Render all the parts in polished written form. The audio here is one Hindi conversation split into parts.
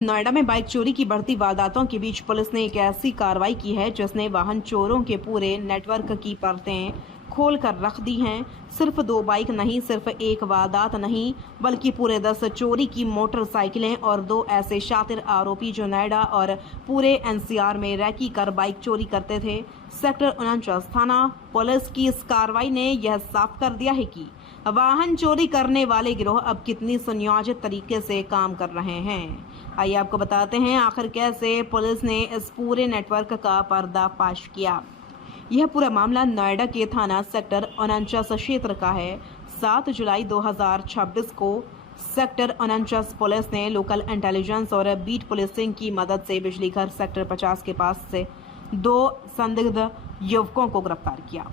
नोएडा में बाइक चोरी की बढ़ती वारदातों के बीच पुलिस ने एक ऐसी कार्रवाई की है जिसने वाहन चोरों के पूरे नेटवर्क की परतें खोल कर रख दी हैं। सिर्फ 2 बाइक नहीं, सिर्फ एक वारदात नहीं, बल्कि पूरे 10 चोरी की मोटरसाइकिलें और 2 ऐसे शातिर आरोपी जो नोएडा और पूरे एनसीआर में रैकी कर बाइक चोरी करते थे। सेक्टर 49 थाना पुलिस की इस कार्रवाई ने यह साफ कर दिया है कि वाहन चोरी करने वाले गिरोह अब कितनी सुनियोजित तरीके से काम कर रहे हैं। आइए आपको बताते हैं आखिर कैसे पुलिस ने इस पूरे नेटवर्क का पर्दाफाश किया। यह पूरा मामला नोएडा के थाना सेक्टर 49 क्षेत्र का है। 7 जुलाई 2026 को सेक्टर 49 पुलिस ने लोकल इंटेलिजेंस और बीट पुलिसिंग की मदद से बिजली घर सेक्टर 50 के पास से 2 संदिग्ध युवकों को गिरफ्तार किया।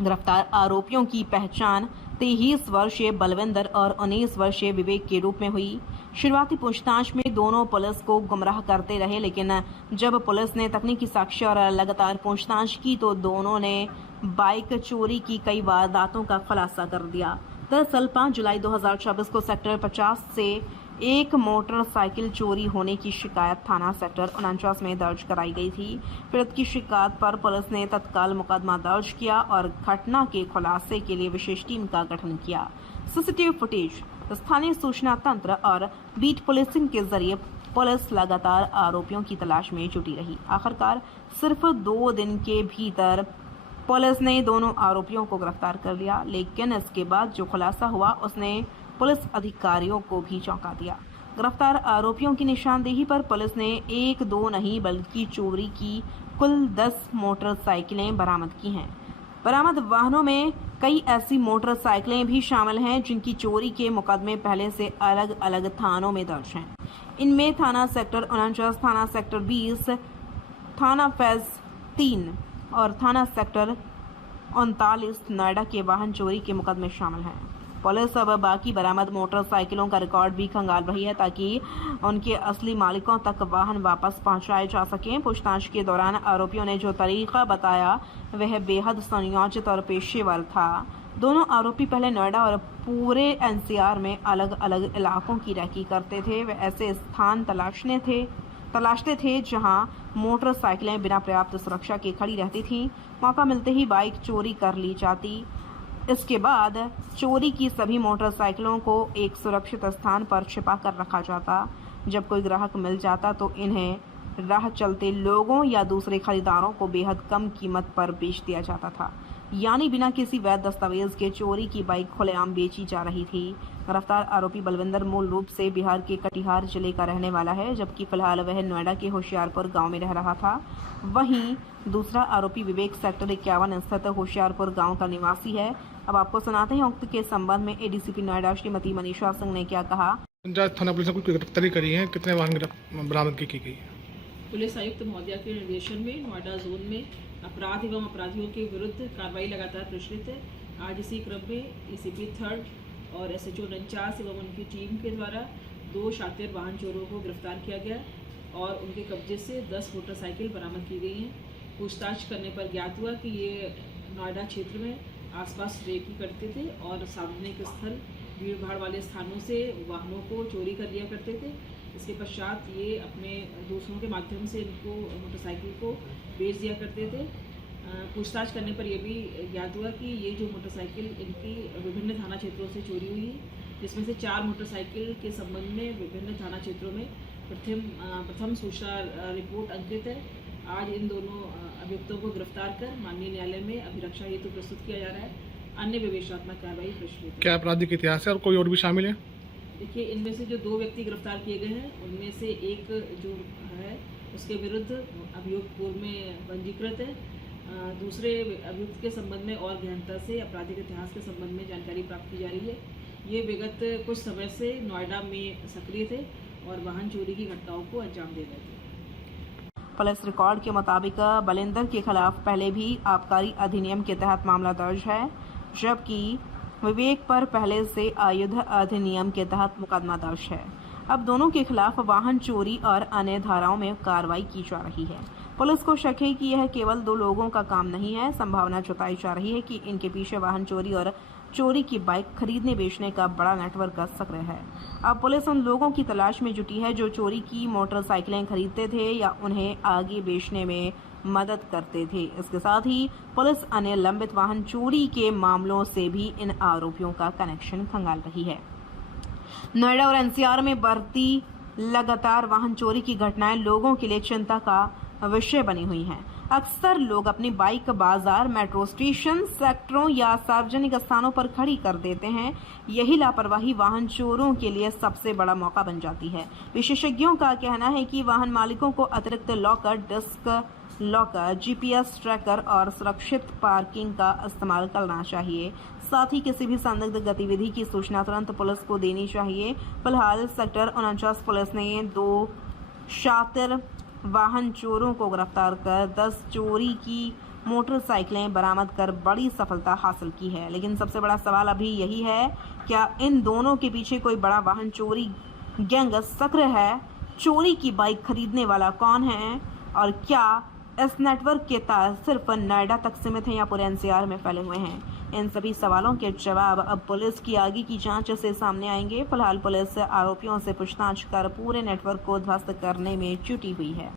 गिरफ्तार आरोपियों की पहचान 23 वर्षीय बलविंदर और 19 वर्षीय विवेक के रूप में हुई। शुरुआती पूछताछ में दोनों पुलिस को गुमराह करते रहे, लेकिन जब पुलिस ने तकनीकी साक्ष्य और लगातार पूछताछ की तो दोनों ने बाइक चोरी की कई वारदातों का खुलासा कर दिया। दरअसल 5 जुलाई 2024 को सेक्टर 50 से एक मोटरसाइकिल चोरी होने की शिकायत थाना सेक्टर 49 में दर्ज कराई गई थी। पीड़ित की शिकायत पर पुलिस ने तत्काल मुकदमा दर्ज किया और घटना के खुलासे के लिए विशेष टीम का गठन किया। सीसीटीवी फुटेज, स्थानीय सूचना तंत्र और बीट पुलिसिंग के जरिए पुलिस लगातार आरोपियों की तलाश में जुटी रही। आखिरकार सिर्फ 2 दिन के भीतर पुलिस ने दोनों आरोपियों को गिरफ्तार कर लिया, लेकिन इसके बाद जो खुलासा हुआ उसने पुलिस अधिकारियों को भी चौंका दिया। गिरफ्तार आरोपियों की निशानदेही पर पुलिस ने 1-2 नहीं बल्कि चोरी की कुल 10 मोटरसाइकिलें बरामद की हैं। बरामद वाहनों में कई ऐसी मोटरसाइकिलें भी शामिल हैं जिनकी चोरी के मुकदमे पहले से अलग अलग थानों में दर्ज हैं। इनमें थाना सेक्टर 49, थाना सेक्टर 20, थाना फेज 3 और थाना सेक्टर 39 नोएडा के वाहन चोरी के मुकदमे शामिल हैं। पुलिस अब बाकी बरामद मोटरसाइकिलों का रिकॉर्ड भी खंगाल रही है ताकि उनके असली मालिकों तक वाहन वापस पहुंचाए जा सकें। पूछताछ के दौरान आरोपियों ने जो तरीका बताया वह बेहद सुनियोजित और पेशेवर था। दोनों आरोपी पहले नोएडा और पूरे एनसीआर में अलग अलग इलाकों की रैकी करते थे। वे ऐसे स्थान तलाशते थे जहां मोटरसाइकिलें बिना पर्याप्त सुरक्षा के खड़ी रहती थीं। मौका मिलते ही बाइक चोरी कर ली जाती। इसके बाद चोरी की सभी मोटरसाइकिलों को एक सुरक्षित स्थान पर छिपा कर रखा जाता। जब कोई ग्राहक मिल जाता तो इन्हें राह चलते लोगों या दूसरे खरीदारों को बेहद कम कीमत पर बेच दिया जाता था, यानी बिना किसी वैध दस्तावेज के चोरी की बाइक खुलेआम बेची जा रही थी। गिरफ्तार आरोपी बलविंदर मूल रूप से बिहार के कटिहार जिले का रहने वाला है, जबकि फिलहाल वह नोएडा के होशियारपुर गांव में रह रहा था। वहीं दूसरा आरोपी विवेक सेक्टर 51 स्थित होशियारपुर गांव का निवासी है। अब आपको सुनाते हैं उक्त के संबंध में एडीसीपी नोएडा श्रीमती मनीषा सिंह ने क्या कहा। थाना पुलिस ने कुछ गिरफ्तारी करी है, कितने वाहन बरामदगी की गई? पुलिस आयुक्त महोदया के निर्देशन में नोएडा जोन में अपराध एवं अपराधियों के विरुद्ध कार्रवाई लगातार प्रचलित है। आज इसी क्रम में एसीपी 3 और एसएचओ 49 एवं उनकी टीम के द्वारा 2 शातिर वाहन चोरों को गिरफ्तार किया गया और उनके कब्जे से 10 मोटरसाइकिल बरामद की गई हैं। पूछताछ करने पर ज्ञात हुआ कि ये नोएडा क्षेत्र में आसपास रेकी करते थे और सार्वजनिक स्थल, भीड़ भाड़ वाले स्थानों से वाहनों को चोरी कर लिया करते थे। इसके पश्चात ये अपने दोस्तों के माध्यम से इनको मोटरसाइकिल को बेच दिया करते थे। पूछताछ करने पर यह भी ज्ञात हुआ कि ये जो मोटरसाइकिल इनकी विभिन्न थाना क्षेत्रों से चोरी हुई है, जिसमें से 4 मोटरसाइकिल के संबंध में विभिन्न थाना क्षेत्रों में प्रथम सूचना रिपोर्ट अंकित है। आज इन दोनों अभियुक्तों को गिरफ्तार कर माननीय न्यायालय में अभिरक्षा हेतु प्रस्तुत किया जा रहा है। अन्य विवेचनात्मक कार्रवाई प्रचलित है। क्या आपराधिक इतिहास है और कोई और भी शामिल है? देखिए, इनमें से जो 2 व्यक्ति गिरफ्तार किए गए हैं उनमें से एक जो है उसके विरुद्ध अभियुक्त पूर्व में पंजीकृत है। दूसरे अभियुक्त के संबंध में और गहनता से आपराधिक इतिहास के संबंध में जानकारी प्राप्त की जा रही है। ये विगत कुछ समय से नोएडा में सक्रिय थे और वाहन चोरी की घटनाओं को अंजाम दे रहे थे। पुलिस रिकॉर्ड के मुताबिक बलिंदर के खिलाफ पहले भी आबकारी अधिनियम के तहत मामला दर्ज है, जबकि विवेक पर पहले से आयुध अधिनियम के तहत मुकदमा दर्ज है। अब दोनों के खिलाफ वाहन चोरी और अन्य धाराओं में कार्रवाई की जा रही है। पुलिस को शक है कि यह केवल 2 लोगों का काम नहीं है। संभावना जताई जा रही है कि इनके पीछे वाहन चोरी और चोरी की बाइक खरीदने बेचने का बड़ा नेटवर्क का सक्रिय है। अब पुलिस उन लोगों की तलाश में जुटी है जो चोरी की मोटरसाइकिलें खरीदते थे या उन्हें आगे बेचने में मदद करते थे। इसके साथ ही पुलिस अन्य लंबित वाहन चोरी के मामलों से भी इन आरोपियों का कनेक्शन खंगाल रही है। नोएडा और एनसीआर में बढ़ती लगातार वाहन चोरी की घटनाएं लोगों के लिए चिंता का विषय बनी हुई हैं। अक्सर लोग अपनी बाइक बाजार, मेट्रो स्टेशन, सेक्टरों या सार्वजनिक स्थानों पर खड़ी कर देते हैं। यही लापरवाही वाहन चोरों के लिए सबसे बड़ा मौका बन जाती है। विशेषज्ञों का कहना है कि वाहन मालिकों को अतिरिक्त locker, disc locker, GPS tracker और सुरक्षित पार्किंग का इस्तेमाल करना चाहिए। साथ ही किसी भी संदिग्ध गतिविधि की सूचना तुरंत पुलिस को देनी चाहिए। फिलहाल सेक्टर 49 पुलिस ने 2 शातिर वाहन चोरों को गिरफ्तार कर 10 चोरी की मोटरसाइकिलें बरामद कर बड़ी सफलता हासिल की है। लेकिन सबसे बड़ा सवाल अभी यही है, क्या इन दोनों के पीछे कोई बड़ा वाहन चोरी गैंग सक्रिय है? चोरी की बाइक खरीदने वाला कौन है और क्या इस नेटवर्क के तार सिर्फ नोएडा तक सीमित हैं या पूरे एनसीआर में फैले हुए हैं? इन सभी सवालों के जवाब अब पुलिस की आगे की जांच से सामने आएंगे। फिलहाल पुलिस आरोपियों से पूछताछ कर पूरे नेटवर्क को ध्वस्त करने में जुटी हुई है।